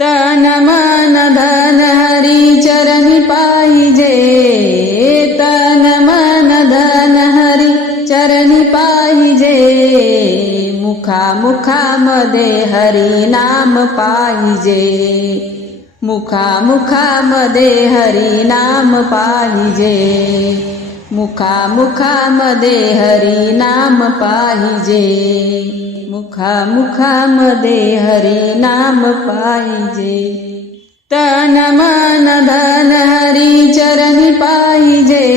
तन मन धन हरी चरणी पाहिजे तन मन धन हरी चरणी पाहिजे मुखा मुखामध्ये हरी नाम पाहिजे मुखा मुखामध्ये हरी नाम पाहिजे मुखा मुखामध्ये हरी नाम पाहिजे. मुखा मुखामध्ये हरी नाम पाहिजे. तन मन धन हरी चरणी पाहिजे.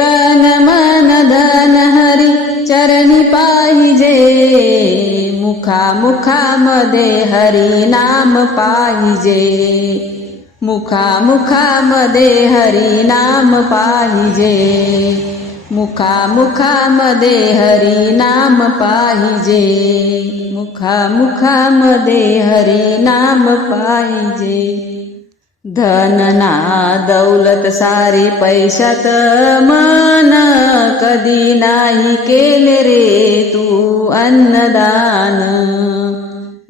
तन मन धन हरी चरणी पाहिजे. मुखा मुखामध्ये हरी नाम पाहिजे. मुखा मुखामध्ये हरी नाम पाहिजे. मुखा मुखामध्ये हरी नाम पाहिजे. मुखा मुखामध्ये हरी नाम पाहिजे. धन ना दौलत सारी पैशात मन कधी नाही केले रे तू अन्नदान.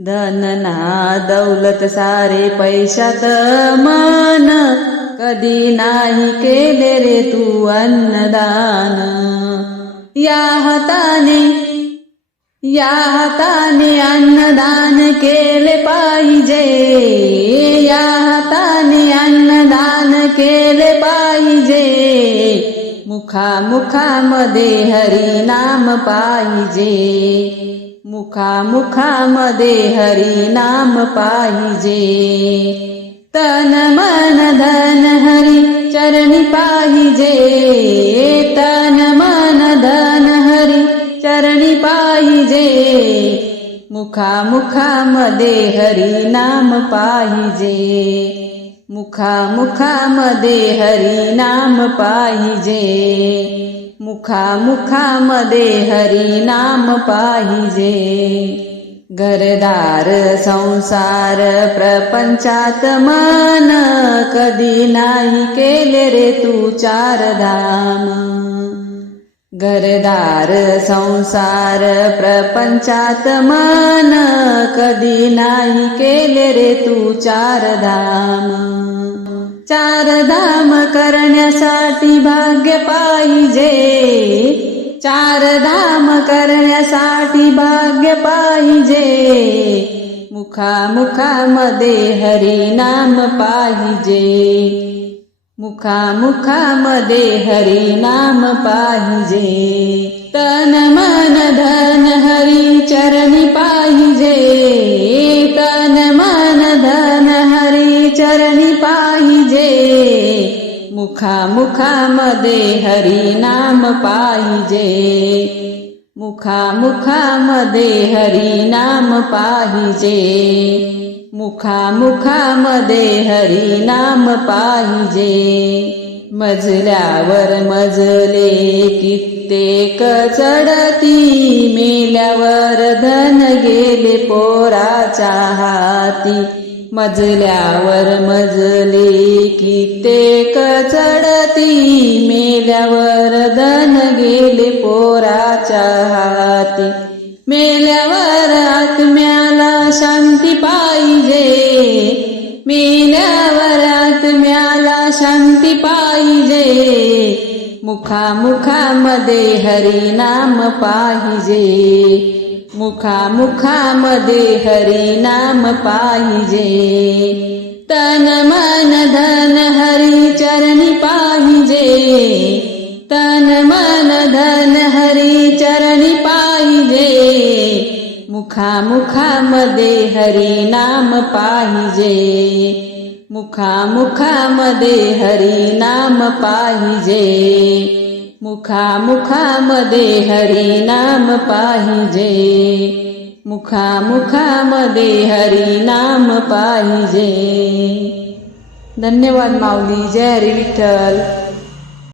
धन ना दौलत सारे पैशात मन. कधी नाही केले रे तू अन्नदान. या हाताने या हाताने अन्नदान केले पाहिजे. मुखा मुखामध्ये हरी नाम पाहिजे. मुखा मुखामध्ये हरी नाम पाहिजे. तन मन धन हरी चरणी पाहिजे. तन मन धन हरी चरणी पाहिजे. मुखा मुखामध्ये हरी नाम पाहिजे. मुखा मुखामध्ये हरी नाम पाहिजे. मुखा मुखामध्ये हरी नाम पाहिजे. घरदार संसार प्रपंचात मन कधी नाही केले रे तू चार धाम घरदार संसार प्रपंचात मन कधी नाही केले रे तू चार धाम. चार धाम करण्यासाठी भाग्य पाहिजे. चार धाम करण्यासाठी भाग्य पाहिजे. मुखा मुखामध्ये हरी नाम पाहिजे. मुखा मुखामध्ये हरी नाम पाहिजे. तन मन धन हरी चरणी पाहिजे. तन मन धन हरी चरणी पाहिजे. मुखा मुखामध्ये हरी नाम पाहिजे. मुखा मुखामध्ये हरी नाम पाहिजे. मुखा मुखामध्ये हरी नाम पाहिजे. मजल्यावर मजले कित्येक चढती मेल्यावर धन गेले पोराच्या हाती. मजल्यावर मजले कित्येक चढती मेल्यावर धन गेले पोराच्या हाती मेल्यावर आत्म्याला शांती पाहिजे. मेल्यावर आत्म्याला शांती पाहिजे. मुखामुखामध्ये हरी नाम पाहिजे. मुखामुखामध्ये हरी नाम पाहिजे. तन मुखा मुखामध्ये हरी नाम पाहिजे. मुखा मुखामध्ये हरी नाम पाहिजे. मुखा मुखामध्ये हरी नाम पाहिजे. मुखा मुखामध्ये हरी नाम पाहिजे. धन्यवाद माऊली. जय हरी विठ्ठल.